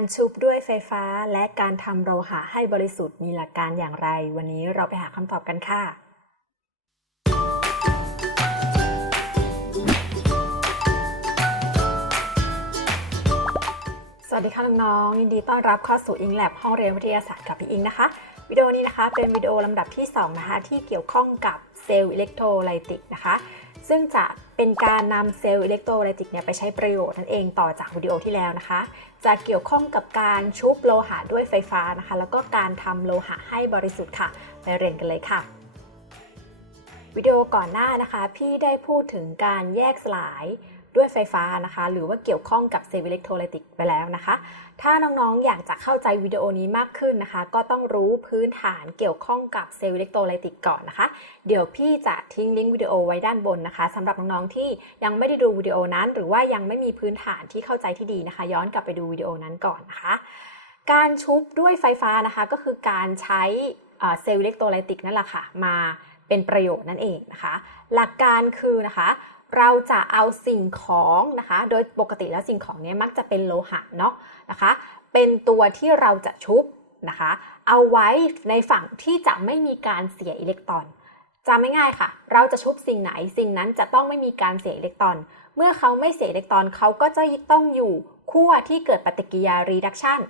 การชุบด้วยไฟฟ้าและการทำโลหะให้บริสุทธิ์มีหลักการอย่างไร วันนี้เราไปหาคำตอบกันค่ะ สวัสดีค่ะน้องๆยินดีต้อนรับเข้าสู่อิงแลบห้องเรียนวิทยาศาสตร์กับพี่อิงนะคะ วิดีโอนี้นะคะเป็นวิดีโอลำดับที่ 2 นะคะ ที่เกี่ยวข้องกับเซลล์อิเล็กโทรไลติกนะคะ ซึ่งจะเป็นการนำเซลล์อิเล็กโทรไลติกเนี่ยไปใช้ประโยชน์นั่นเองต่อจากวิดีโอที่แล้วนะคะ จะเกี่ยวข้องกับการชุบโลหะด้วยไฟฟ้านะคะ แล้วก็การทำโลหะให้บริสุทธิ์ค่ะ ไปเรียนกันเลยค่ะวิดีโอก่อนหน้านะคะ พี่ได้พูดถึงการแยกสลาย ด้วยไฟฟ้านะคะ หรือว่าเกี่ยวข้องกับเซลล์อิเล็กโทรไลติกไปแล้วนะคะ ถ้าน้องๆอยากจะเข้าใจวิดีโอนี้มากขึ้นนะคะ ก็ต้องรู้พื้นฐานเกี่ยวข้องกับเซลล์อิเล็กโทรไลติกก่อนนะคะ เดี๋ยวพี่จะทิ้งลิงก์วิดีโอไว้ด้านบนนะคะสำหรับน้องๆที่ยังไม่ได้ดูวิดีโอนั้น หรือว่ายังไม่มีพื้นฐานที่เข้าใจที่ดีนะคะ ย้อนกลับไปดูวิดีโอนั้นก่อนนะคะ การชุบด้วยไฟฟ้านะคะก็คือการใช้เอ่อเซลล์อิเล็กโทรไลติกนั่นแหละค่ะมาเป็นประโยชน์นั่นเองนะคะ หลักการคือนะคะ เราจะเอาสิ่งของนะคะ โดยปกติแล้วสิ่งของเนี้มักจะเป็นโลหะเนาะนะคะ เป็นตัวที่เราจะชุบนะคะ เอาไว้ในฝั่งที่จะไม่มีการเสียอิเล็กตรอนจำไม่ง่ายค่ะ เราจะชุบสิ่งไหนสิ่งนั้นจะต้องไม่มีการเสียอิเล็กตรอน เมื่อเขาไม่เสียอิเล็กตรอนเขาก็จะต้องอยู่ขั้วที่เกิดปฏิกิริยา reduction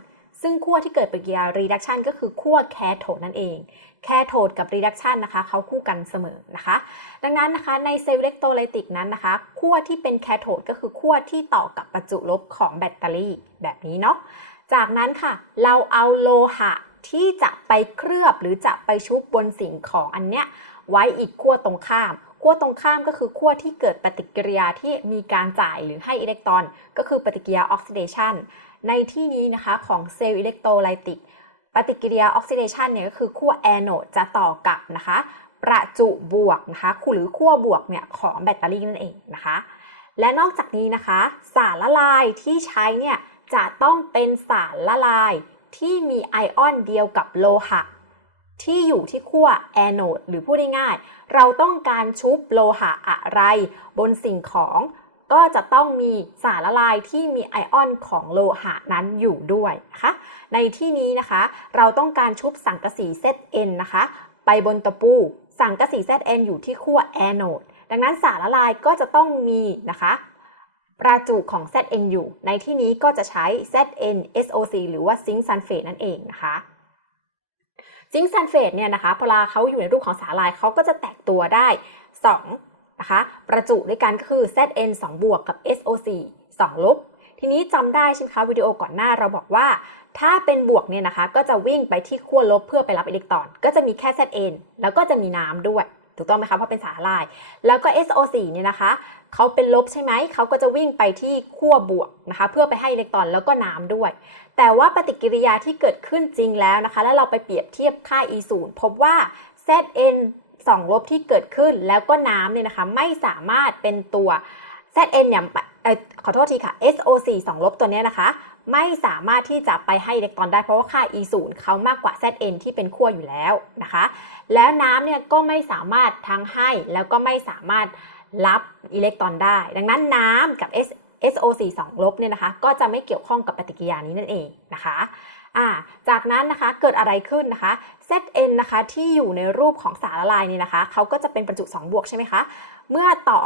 ซึ่งขั้วที่เกิดปฏิกิริยา reduction ก็คือขั้วแคโทดนั่นเอง แคโทดกับ reduction นะคะเขาคู่กันเสมอนะคะ ดังนั้นนะคะในเซลล์อิเล็กโทรไลติกนั้นนะคะขั้วที่เป็นแคโทดก็คือขั้วที่ต่อกับประจุลบของแบตเตอรี่แบบนี้เนาะ จากนั้นค่ะ เราเอาโลหะที่จะไปเคลือบหรือจะไปชุบบนสิ่งของอันเนี้ยไว้อีกขั้วตรงข้ามขั้วตรงข้ามก็คือขั้วที่เกิดปฏิกิริยาที่มีการจ่ายหรือให้อิเล็กตรอน ก็คือปฏิกิริยาออกซิเดชัน ในที่นี้นะคะของเซลล์อิเล็กโทรไลติก ปฏิกิริยาออกซิเดชันเนี่ยก็คือขั้วแอนโนดจะต่อกับนะคะประจุบวกนะคะหรือขั้วบวกเนี่ยของแบตเตอรี่นั่นเองนะคะ และนอกจากนี้นะคะ สารละลายที่ใช้เนี่ยจะต้องเป็นสารละลายที่มีไอออนเดียวกับโลหะ ที่อยู่ที่ขั้วแอนโนดหรือพูดง่ายๆเราต้องการชุบโลหะอะไร บนสิ่งของ ก็จะต้องมีสารละลายที่มีไอออนของโลหะนั้นอยู่ด้วยนะคะในที่นี้นะคะ เราต้องการชุบสังกะสีเซต N นะคะ ไปบนตะปู สังกะสี ZN อยู่ที่ขั้วแอนโนดดังนั้นสารละลายก็จะต้องมีนะคะประจุของ ZN อยู่ ในที่นี้ก็จะใช้ ZN SOC หรือว่าซิงค์ซัลเฟตนั่นเองนะคะซิงค์ซัลเฟตเนี่ยนะคะเวลาเขาอยู่ในรูปของสารละลายเขาก็จะแตกตัวได้ 2 นะคะ ประจุด้วยกันก็คือ ZN 2 บวกกับ SOC 2ลบ ทีนี้จำได้ใช่ไหมคะวิดีโอก่อนหน้าเราบอกว่า ถ้าเป็นบวกเนี่ยนะคะ ก็จะวิ่งไปที่ขั้วลบเพื่อไปรับอิเล็กตรอน ก็จะมีแค่ Zn แล้วก็จะมีน้ำด้วยถูกต้องไหมคะเพราะเป็นสารละลาย แล้วก็ SO4 เนี่ยนะคะเขาเป็นลบใช่ไหมเขาก็จะวิ่งไปที่ขั้วบวกนะคะ เพื่อไปให้อิเล็กตรอนแล้วก็น้ำด้วย แต่ว่าปฏิกิริยาที่เกิดขึ้นจริงแล้วนะคะ แล้วเราไปเปรียบเทียบค่า E0 พบว่า Zn 2 ลบที่เกิดขึ้นแล้วก็น้ำเนี่ยนะคะไม่สามารถเป็นตัว Zn เนี่ยเอ่อขอโทษทีค่ะ SO4 2 ลบตัวเนี้ยนะคะ ไม่สามารถที่จะไปให้อิเล็กตรอนได้เพราะว่าค่า E0 เขามากกว่า Zn ที่เป็นขั้วอยู่แล้วนะคะ แล้วน้ำเนี่ยก็ไม่สามารถทั้งให้แล้วก็ไม่สามารถรับอิเล็กตรอนได้ ดังนั้นน้ำกับ S SO4 2 ลบเนี่ยนะคะ ก็จะไม่เกี่ยวข้องกับปฏิกิริยานี้นั่นเองนะคะ อ่าจากนั้นนะคะเกิดอะไรขึ้นนะคะ Zn นะคะที่อยู่ในรูปของสารละลายนี่นะคะเขาก็จะเป็นประจุ 2 บวกใช่ไหมคะเมื่อต่อ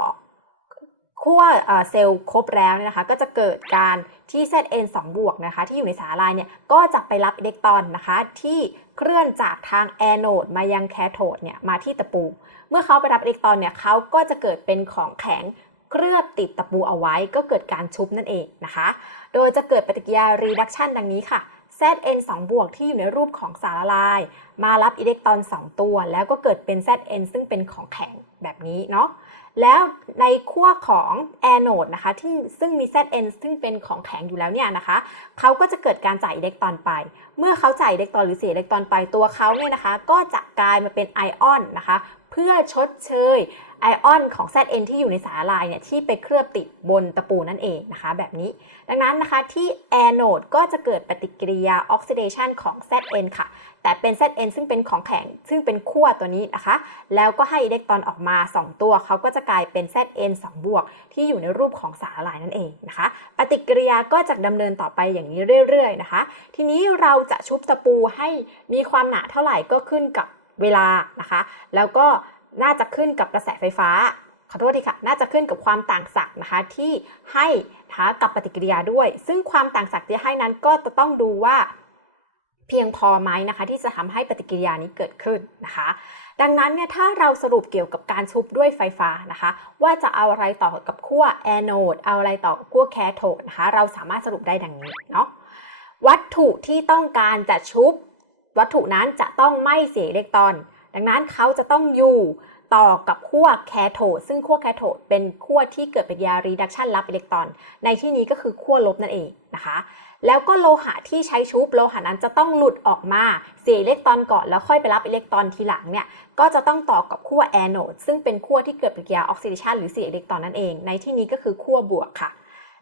ขั้วเซลล์ครบแล้วเนี่ยนะคะก็จะเกิดการที่ Zn 2 บวกนะคะที่อยู่ในสารละลายเนี่ยก็จะไปรับอิเล็กตรอนนะคะที่เคลื่อนจากทางแอนโนดมายังแคโทดเนี่ยมาที่ตะปู เมื่อเขาไปรับอิเล็กตรอนเนี่ยเขาก็จะเกิดเป็นของแข็งเคลือบติดตะปูเอาไว้ ก็เกิดการชุบนั่นเองนะคะ โดยจะเกิดปฏิกิริยา reduction ดังนี้ค่ะ Zn 2 บวกที่อยู่ในรูปของสารละลาย มารับอิเล็กตรอน 2 ตัว แล้วก็เกิดเป็น Zn ซึ่งเป็นของแข็งแบบนี้เนาะแล้วในขั้วของแอนโนดนะคะที่ซึ่งมี Zn ซึ่งเป็นของแข็งอยู่แล้วเนี่ยนะคะเขาก็จะเกิดการจ่ายอิเล็กตรอนไป เมื่อเขาจ่ายอิเล็กตรอนหรือเสียอิเล็กตรอนไปตัวเขาเนี่ยนะคะ ก็จะกลายมาเป็นไอออนนะคะ เพื่อชดเชย ไอออนของ Zn ที่อยู่ในสารละลายเนี่ยที่ไปเคลือบติดบนตะปูนั่นเองนะคะ แบบนี้ ดังนั้นนะคะที่แอนโนดก็จะเกิดปฏิกิริยาออกซิเดชันของ Zn ค่ะ แต่เป็น Zn ซึ่งเป็นของแข็งซึ่งเป็นขั้วตัวนี้นะคะ แล้วก็ให้อิเล็กตรอนออกมา 2 ตัวเขาก็จะกลายเป็น Zn 2 บวก ที่อยู่ในรูปของสารละลายนั่นเองนะคะ ปฏิกิริยาก็จะดำเนินต่อไปอย่างนี้เรื่อยๆนะคะ ทีนี้เราจะชุบตะปูให้มีความหนาเท่าไหร่ก็ขึ้นกับเวลานะคะ แล้วก็ น่าจะขึ้นกับกระแสไฟฟ้าขอโทษทีค่ะน่าจะขึ้นกับความต่างศักย์นะคะที่ให้นะคะกับปฏิกิริยาด้วย ซึ่งความต่างศักย์ที่ให้นั้นก็จะต้องดูว่าเพียงพอไหมนะคะที่จะทำให้ปฏิกิริยานี้เกิดขึ้นนะคะ ดังนั้นเนี่ยถ้าเราสรุปเกี่ยวกับการชุบด้วยไฟฟ้านะคะ ว่าจะเอาอะไรต่อกับขั้วแอนโดเอาอะไรต่อกั้วแคโทดนะคะเราสามารถสรุปได้ดังนี้เนาะวัตถุที่ต้องการจะชุบ วัตถุนั้นจะต้องไม่เสียอิเล็กตรอน ดังนั้นเขาจะต้องอยู่ต่อกับขั้วแคโทดซึ่งขั้วแคโทดเป็นขั้วที่เกิดปฏิกิริยา reduction รับอิเล็กตรอน ในที่นี้ก็คือขั้วลบนั่นเองนะคะ แล้วก็โลหะที่ใช้ชุบโลหะนั้นจะต้องหลุดออกมาเสียอิเล็กตรอนก่อนแล้วค่อยไปรับอิเล็กตรอนทีหลังเนี่ยก็จะต้องต่อกับขั้วแอนโดซึ่งเป็นขั้วที่เกิดปฏิกิริยาออกซิเดชันหรือเสียอิเล็กตรอนนั่นเอง ในที่นี้ก็คือขั้วบวกค่ะ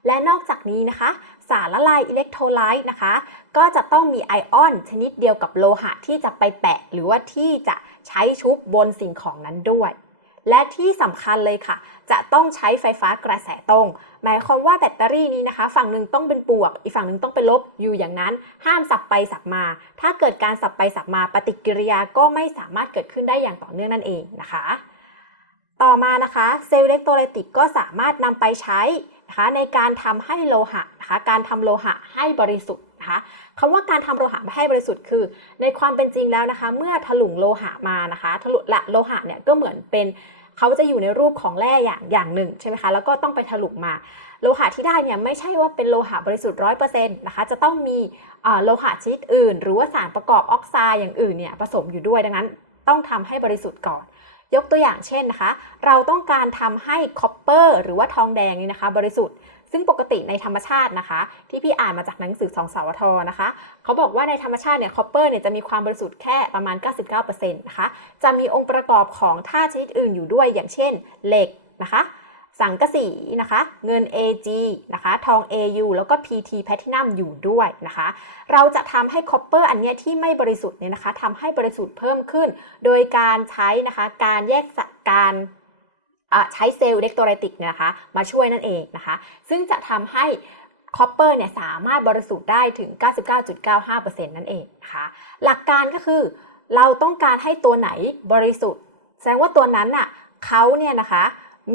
และนอกจากนี้นะคะ สารละลายอิเล็กโทรไลต์นะคะ ก็จะต้องมีไอออนชนิดเดียวกับโลหะที่จะไปแปะ หรือว่าที่จะใช้ชุบบนสิ่งของนั้นด้วย และที่สำคัญเลยค่ะ จะต้องใช้ไฟฟ้ากระแสตรง หมายความว่าแบตเตอรี่นี้นะคะ ฝั่งหนึ่งต้องเป็นบวก อีกฝั่งหนึ่งต้องเป็นลบอยู่อย่างนั้น ห้ามสับไปสับมา ถ้าเกิดการสับไปสับมาปฏิกิริยาก็ไม่สามารถเกิดขึ้นได้อย่างต่อเนื่องนั่นเองนะคะ ต่อมานะคะเซลล์อิเล็กโทรไลติกก็สามารถนำไปใช้ นะคะในการทำให้โลหะนะคะการทำโลหะให้บริสุทธิ์นะคะคำว่าการทำโลหะให้บริสุทธิ์คือ ในความเป็นจริงแล้วนะคะ เมื่อถลุงโลหะมานะคะถลุละโลหะเนี่ยก็เหมือนเป็นเขาจะอยู่ในรูปของแร่อย่างอย่างหนึ่งใช่ไหมคะแล้วก็ต้องไปถลุงมาโลหะที่ได้เนี่ยไม่ใช่ว่าเป็นโลหะบริสุทธิ์ร้อยเปอร์เซ็นต์นะคะจะต้องมีโลหะชนิดอื่น หรือว่าสารประกอบออกไซด์อย่างอื่นเนี่ยผสมอยู่ด้วยดังนั้น ต้องทำให้บริสุทธิ์ก่อน ยกตัวอย่างเช่นนะคะ เราต้องการทำให้คอปเปอร์หรือว่าทองแดงนี่นะคะ บริสุทธิ์ ซึ่งปกติในธรรมชาตินะคะ ที่พี่อ่านมาจากหนังสือสองสาวทนะคะเขาบอกว่าในธรรมชาติเนี่ยคอปเปอร์เนี่ยจะมีความบริสุทธิ์แค่ประมาณ 99%นะคะจะมีองค์ประกอบของธาตุชนิดอื่นอยู่ด้วยอย่างเช่นเหล็กนะคะ สังกะสีนะคะ เงิน AG นะคะ ทอง AU แล้วก็ PT Platinum อยู่ด้วยนะคะ เราจะทำให้คอปเปอร์อันเนี้ยที่ไม่บริสุทธิ์เนี่ยนะคะทำให้บริสุทธิ์เพิ่มขึ้น โดยการใช้นะคะการแยกการใช้เซลล์อิเล็กโทรไลติกเนี่ยนะคะ มาช่วยนั่นเองนะคะ ซึ่งจะทำให้คอปเปอร์เนี่ยสามารถบริสุทธิ์ได้ถึง 99.95%นั่นเองนะคะหลักการก็คือ เราต้องการให้ตัวไหนบริสุทธิ์ แสดงว่าตัวนั้นน่ะเขาเนี่ยนะคะ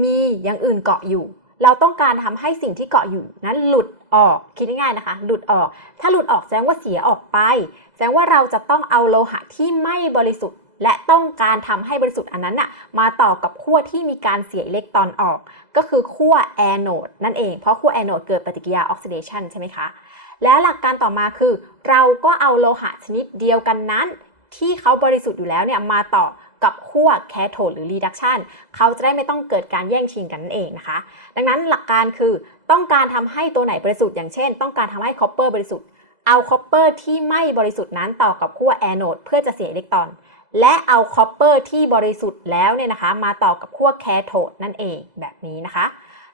มีอย่างอื่นเกาะอยู่ เราต้องการทำให้สิ่งที่เกาะอยู่นั้นหลุดออกคิดง่ายๆนะคะ หลุดออก ถ้าหลุดออกแสดงว่าเสียออกไป แสดงว่าเราจะต้องเอาโลหะที่ไม่บริสุทธิ์ และต้องการทำให้บริสุทธิ์อันนั้นน่ะมาต่อกับขั้วที่มีการเสียอิเล็กตรอนออก ก็คือขั้วแอนโนดนั่นเองเพราะขั้วแอนโนดเกิดปฏิกิริยาออกซิเดชันใช่ไหมคะแล้วหลักการต่อมาคือ เราก็เอาโลหะชนิดเดียวกันนั้น ที่เขาบริสุทธิ์อยู่แล้วเนี่ยมาต่อ กับขั้วแคโทดหรือรีดักชันเขาจะได้ไม่ต้องเกิดการแย่งชิงกันนั่นเองนะคะ ดังนั้นหลักการคือต้องการทำให้ตัวไหนบริสุทธิ์อย่างเช่น ต้องการทำให้คอปเปอร์บริสุทธิ์ เอาคอปเปอร์ที่ไม่บริสุทธิ์นั้นต่อกับขั้วแอนโดเพื่อจะเสียอิเล็กตรอน และเอาคอปเปอร์ที่บริสุทธิ์แล้วเนี่ยนะคะ มาต่อกับขั้วแคโทดนั่นเองแบบนี้นะคะ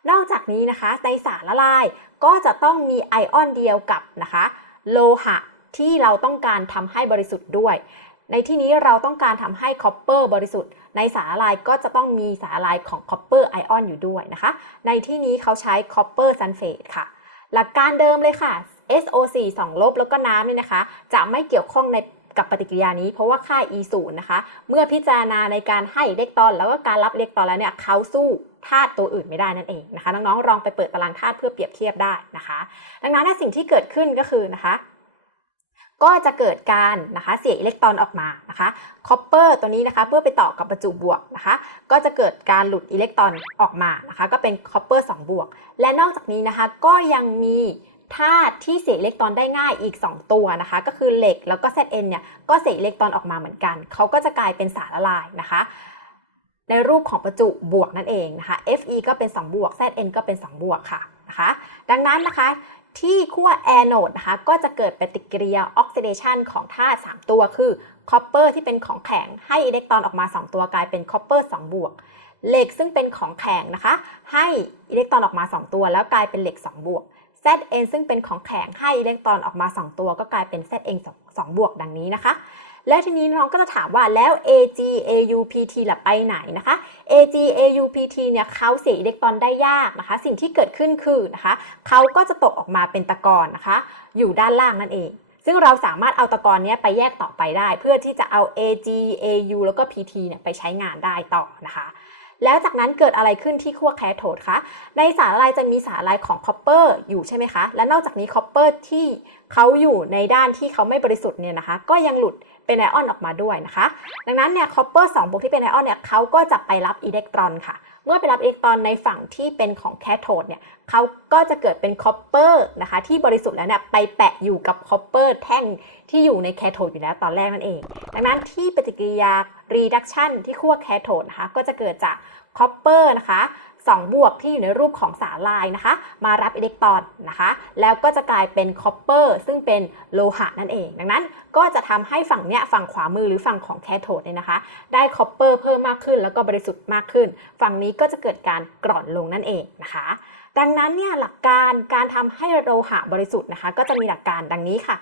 นอกจากนี้นะคะในสารละลายก็จะต้องมีไอออนเดียวกับนะคะ โลหะที่เราต้องการทำให้บริสุทธิ์ด้วย ในที่นี้เราต้องการทำให้คอปเปอร์บริสุทธิ์ ในสารละลายก็จะต้องมีสารละลายของคอปเปอร์ไอออนอยู่ด้วยนะคะ ในที่นี้เขาใช้คอปเปอร์ซัลเฟตค่ะ หลักการเดิมเลยค่ะ SO4 2ลบแล้วก็น้ำเนี่ยนะคะ จะไม่เกี่ยวข้องในกับปฏิกิริยานี้เพราะว่าค่า E 0นะคะ เมื่อพิจารณาในการให้อิเล็กตรอน แล้วก็การรับอิเล็กตรอนแล้วเนี่ยเขาสู้ธาตุตัวอื่นไม่ได้นั่นเองนะคะ น้องๆลองไปเปิดตารางธาตุเพื่อเปรียบเทียบได้นะคะ ดังนั้นสิ่งที่เกิดขึ้นก็คือนะคะ ก็จะเกิดการนะคะเสียอิเล็กตรอนออกมานะคะคอปเปอร์ตัวนี้นะคะเพื่อไปต่อกับประจุบวกนะคะก็จะเกิดการหลุดอิเล็กตรอนออกมานะคะก็เป็นคอปเปอร์2บวก และนอกจากนี้นะคะก็ยังมีธาตุที่เสียอิเล็กตรอนได้ง่ายอีก 2 ตัวนะคะ ก็คือเหล็กแล้วก็ Zn เนี่ยก็เสียอิเล็กตรอนออกมาเหมือนกัน เขาก็จะกลายเป็นสารละลายนะคะ ในรูปของประจุบวกนั่นเองนะคะ Fe ก็เป็น 2 บวก Zn ก็เป็น 2 บวกค่ะนะคะ ดังนั้นนะคะ ที่ขั้วแอนโดนะคะก็จะเกิดปฏิกิริยาออกซิเดชันของธาตุ3ตัวคือคอปเปอร์ที่เป็นของแข็งให้อิเล็กตรอนออกมา 2 ตัวกลายเป็นคอปเปอร์2บวกเหล็กซึ่งเป็นของแข็งนะคะ ให้อิเล็กตรอนออกมา 2 ตัว แล้วกลายเป็นเหล็ก2บวก Zn ซึ่งเป็นของแข็งให้อิเล็กตรอนออกมา 2 ตัว ก็กลายเป็น Zn 2บวกดังนี้นะคะ และทีนี้น้องก็จะถามว่าแล้ว Ag AuPt ล่ะไปไหนนะคะ Ag AuPt เนี่ยเขาเสียอิเล็กตรอนได้ยากนะคะ สิ่งที่เกิดขึ้นคือนะคะเขาก็จะตกออกมาเป็นตะกอนนะคะ อยู่ด้านล่างนั่นเอง ซึ่งเราสามารถเอาตะกอนนี้ไปแยกต่อไปได้ เพื่อที่จะเอา Ag Au แล้วก็ Pt เนี่ยไปใช้งานได้ต่อนะคะแล้วจากนั้นเกิดอะไรขึ้นที่ขั้วแคโทดคะ ในสารละลายจะมีสารละลายของคอปเปอร์อยู่ใช่ไหมคะ และนอกจากนี้คอปเปอร์ที่เขาอยู่ในด้านที่เขาไม่บริสุทธิ์เนี่ยนะคะ ก็ยังหลุด เป็นไอออนออกมาด้วยนะคะ ดังนั้นเนี่ยคอปเปอร์2บวกที่เป็นไอออนเนี่ยเขาก็จะไปรับอิเล็กตรอนค่ะ เมื่อไปรับอิเล็กตรอนในฝั่งที่เป็นของแคโทดเนี่ยเขาก็จะเกิดเป็นคอปเปอร์นะคะที่บริสุทธิ์แล้วเนี่ยไปแปะอยู่กับคอปเปอร์แท่งที่อยู่ในแคโทดอยู่แล้วตอนแรกนั่นเอง ดังนั้นที่ปฏิกิริยา reduction ที่ขั้วแคโทดนะคะก็จะเกิดจากคอปเปอร์นะคะ 2 บวกที่อยู่ในรูปของสารลายนะคะ มารับอิเล็กตรอนนะคะ แล้วก็จะกลายเป็นคอปเปอร์ซึ่งเป็นโลหะนั่นเอง ดังนั้นก็จะทำให้ฝั่งเนี้ยฝั่งขวามือหรือฝั่งของแคโทดเนี่ยนะคะ ได้คอปเปอร์เพิ่มมากขึ้น แล้วก็บริสุทธิ์มากขึ้น ฝั่งนี้ก็จะเกิดการกร่อนลงนั่นเองนะคะ ดังนั้นเนี่ยหลักการการทำให้โลหะบริสุทธิ์นะคะ ก็จะมีหลักการดังนี้ค่ะ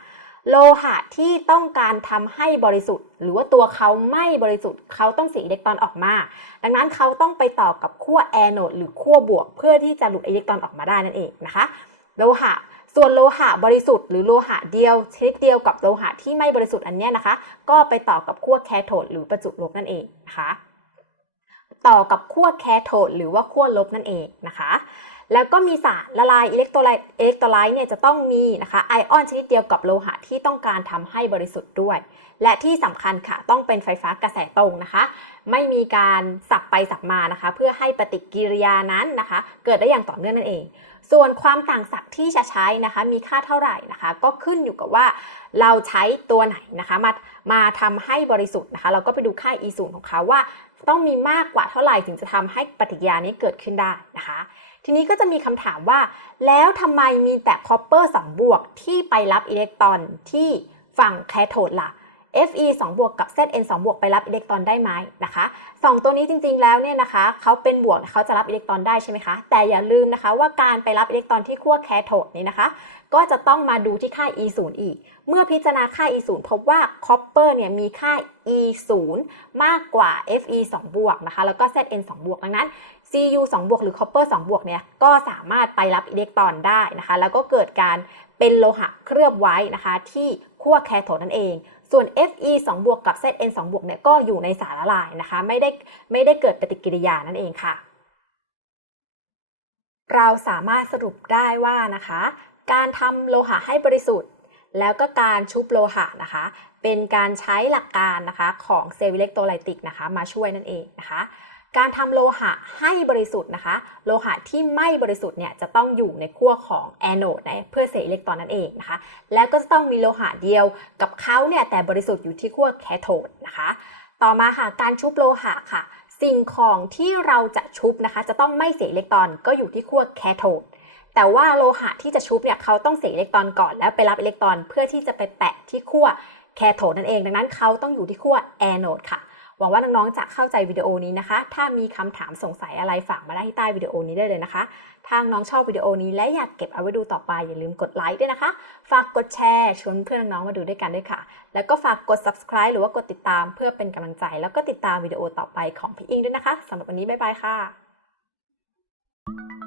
โลหะที่ต้องการทำให้บริสุทธิ์ หรือว่าตัวเขาไม่บริสุทธิ์ เขาต้องเสียอิเล็กตรอนออกมา ดังนั้นเขาต้องไปต่อกับขั้วแอนโดหรือขั้วบวก เพื่อที่จะหลุดอิเล็กตรอนออกมาได้นั่นเองนะคะ โลหะส่วนโลหะบริสุทธิ์หรือโลหะเดียวชนิดเดียวกับโลหะที่ไม่บริสุทธิ์อันนี้นะคะ ก็ไปต่อกับขั้วแคโทดหรือประจุลบนั่นเองนะคะ ต่อกับขั้วแคโทดหรือว่าขั้วลบนั่นเองนะคะ แล้วก็มีสารละลายอิเล็กโทรไลต์อิเล็กโทรไลต์เนี่ยจะต้องมีนะคะไอออนชนิดเดียวกับโลหะที่ต้องการทำให้บริสุทธิ์ด้วย และที่สำคัญค่ะต้องเป็นไฟฟ้ากระแสตรงนะคะ ไม่มีการสับไปสับมานะคะ เพื่อให้ปฏิกิริยานั้นนะคะ เกิดได้อย่างต่อเนื่องนั่นเอง ส่วนความต่างศักย์ที่จะใช้นะคะ มีค่าเท่าไหร่นะคะ ก็ขึ้นอยู่กับว่าเราใช้ตัวไหนนะคะมามาทำให้บริสุทธิ์นะคะ เราก็ไปดูค่า e 0ของเขาว่า ต้องมีมากกว่าเท่าไหร่ถึงจะทำให้ปฏิกิริยานี้เกิดขึ้นได้นะคะ ทีนี้ก็จะมีคำถามว่า แล้วทำไมมีแต่คอปเปอร์2บวกที่ไปรับอิเล็กตรอนที่ฝั่งแคโทดล่ะ Fe 2 บวกกับ Zn 2 บวกไปรับอิเล็กตรอนได้ไหมนะคะสองตัวนี้จริงๆแล้วเนี่ยนะคะเขาเป็นบวกเขาจะรับอิเล็กตรอนได้ใช่ไหมคะแต่อย่าลืมนะคะว่าการไปรับอิเล็กตรอนที่ขั้วแคโทดนี้นะคะ ก็จะต้องมาดูที่ค่า e 0อีก เมื่อพิจารณาค่า e 0พบว่าคอปเปอร์เนี่ยมีค่า e 0มากกว่า Fe 2 บวกนะคะแล้วก็ Zn 2 บวกดังนั้น Cu 2บวกหรือ copper 2บวกเนี่ยก็สามารถไปรับอิเล็กตรอนได้นะคะ แล้วก็เกิดการเป็นโลหะเคลือบไว้นะคะ ที่ขั้วแคโทดนั่นเอง ส่วน Fe 2บวกกับ Zn 2บวกเนี่ยก็อยู่ในสารละลายนะคะ ไม่ได้ไม่ได้เกิดปฏิกิริยานั่นเองค่ะ เราสามารถสรุปได้ว่านะคะ การทำโลหะให้บริสุทธิ์ แล้วก็การชุบโลหะนะคะ เป็นการใช้หลักการนะคะของเซลล์อิเล็กโทรไลติกนะคะ มาช่วยนั่นเองนะคะ การทำโลหะให้บริสุทธิ์นะคะ โลหะที่ไม่บริสุทธิ์เนี่ยจะต้องอยู่ในขั้วของแอนโอดนะเพื่อเสียอิเล็กตรอนนั่นเองนะคะ แล้วก็จะต้องมีโลหะเดียวกับเขาเนี่ยแต่บริสุทธิ์อยู่ที่ขั้วแคโทดนะคะ ต่อมาค่ะการชุบโลหะค่ะ สิ่งของที่เราจะชุบนะคะ จะต้องไม่เสียอิเล็กตรอนก็อยู่ที่ขั้วแคโทดแต่ว่าโลหะที่จะชุบเนี่ยเขาต้องเสียอิเล็กตรอนก่อนแล้วไปรับอิเล็กตรอนเพื่อที่จะไปแปะที่ขั้วแคโทดนั่นเอง ดังนั้นเขาต้องอยู่ที่ขั้วแอนโอดค่ะ หวังว่าน้องๆจะเข้าใจวิดีโอนี้นะคะ ถ้ามีคำถามสงสัยอะไรฝากมาได้ที่ใต้วิดีโอนี้ได้เลยนะคะ ทางน้องชอบวิดีโอนี้และอยากเก็บเอาไว้ดูต่อไปอย่าลืมกดไลค์ด้วยนะคะ ฝากกดแชร์ชวนเพื่อนน้องๆมาดูด้วยกันด้วยค่ะ แล้วก็ฝากกด subscribe หรือว่ากดติดตามเพื่อเป็นกำลังใจ แล้วก็ติดตามวิดีโอต่อไปของพี่อิงด้วยนะคะสำหรับวันนี้บ๊ายบายค่ะ